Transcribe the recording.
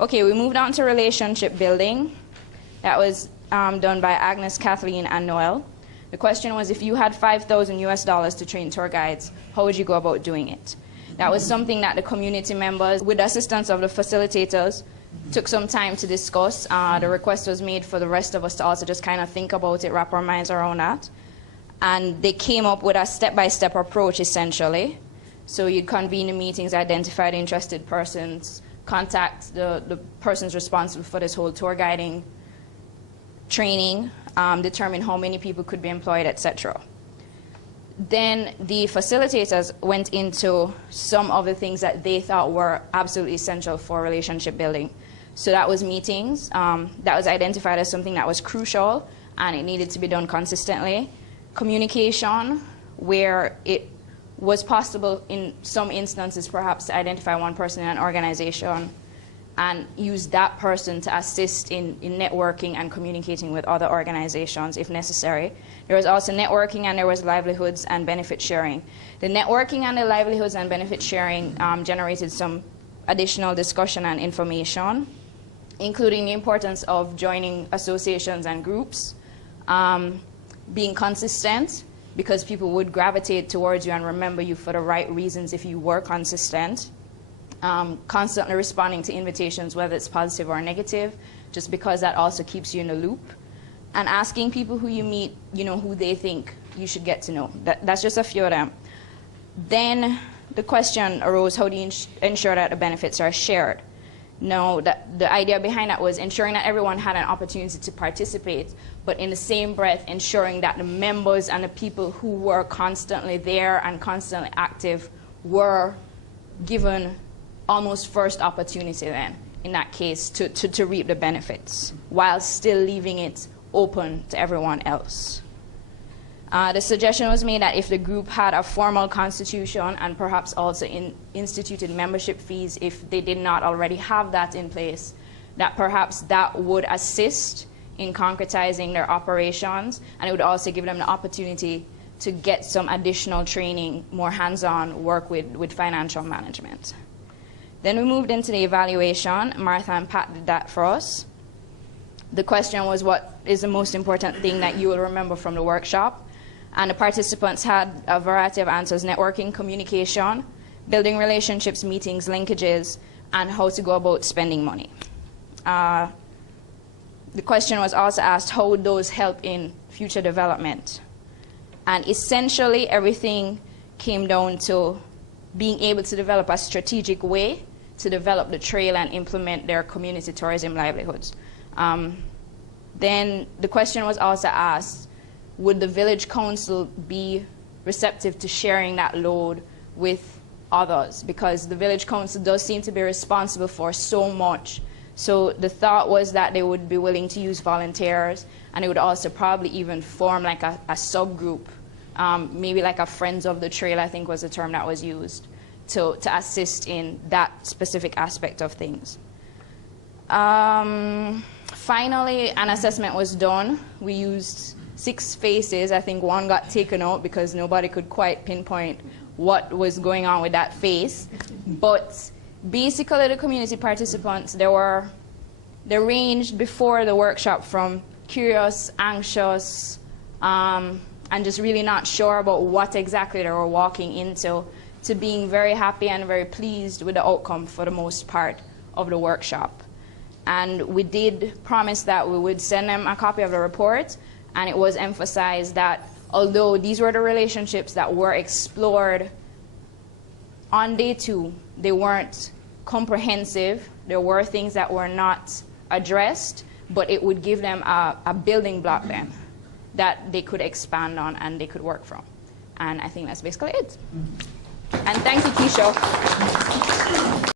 Okay, we moved on to relationship building. That was done by Agnes, Kathleen, and Noel. The question was, if you had $5,000 to train tour guides, how would you go about doing it? That was something that the community members, with the assistance of the facilitators, took some time to discuss. The request was made for the rest of us to also just kind of think about it, wrap our minds around that. And they came up with a step-by-step approach, essentially. So you'd convene the meetings, identify the interested persons, contact the persons responsible for this whole tour guiding training, determine how many people could be employed, etc. Then the facilitators went into some of the things that they thought were absolutely essential for relationship building. So that was meetings. That was identified as something that was crucial and it needed to be done consistently. Communication, where it was possible in some instances perhaps to identify one person in an organization and use that person to assist in networking and communicating with other organizations if necessary. There was also networking, and there was livelihoods and benefit sharing. The networking and the livelihoods and benefit sharing generated some additional discussion and information, including the importance of joining associations and groups, being consistent, because people would gravitate towards you and remember you for the right reasons if you were consistent. Constantly responding to invitations, whether it's positive or negative, just because that also keeps you in the loop. And asking people who you meet, who they think you should get to know. That's just a few of them. Then the question arose, how do you ensure that the benefits are shared? Now, the idea behind that was ensuring that everyone had an opportunity to participate, but in the same breath, ensuring that the members and the people who were constantly there and constantly active were given almost first opportunity then, in that case, to reap the benefits, while still leaving it open to everyone else. The suggestion was made that if the group had a formal constitution and perhaps also instituted membership fees if they did not already have that in place, that perhaps that would assist in concretizing their operations, and it would also give them the opportunity to get some additional training, more hands-on work with financial management. Then we moved into the evaluation. Martha and Pat did that for us. The question was, what is the most important thing that you will remember from the workshop? And the participants had a variety of answers: networking, communication, building relationships, meetings, linkages, and how to go about spending money. The question was also asked, how would those help in future development? And essentially, everything came down to being able to develop a strategic way to develop the trail and implement their community tourism livelihoods. Then the question was also asked, would the village council be receptive to sharing that load with others? Because the village council does seem to be responsible for so much. So the thought was that they would be willing to use volunteers, and they would also probably even form like a subgroup, maybe like a Friends of the Trail, I think was the term that was used, to assist in that specific aspect of things. Finally, an assessment was done. We used 6 faces. I think one got taken out because nobody could quite pinpoint what was going on with that face. But basically, the community participants, they ranged before the workshop from curious, anxious, and just really not sure about what exactly they were walking into, to being very happy and very pleased with the outcome for the most part of the workshop. And we did promise that we would send them a copy of the report, and it was emphasized that although these were the relationships that were explored on day 2, they weren't comprehensive. There were things that were not addressed, but it would give them a building block then that they could expand on and they could work from. And I think that's basically it. And thank you, Keisha.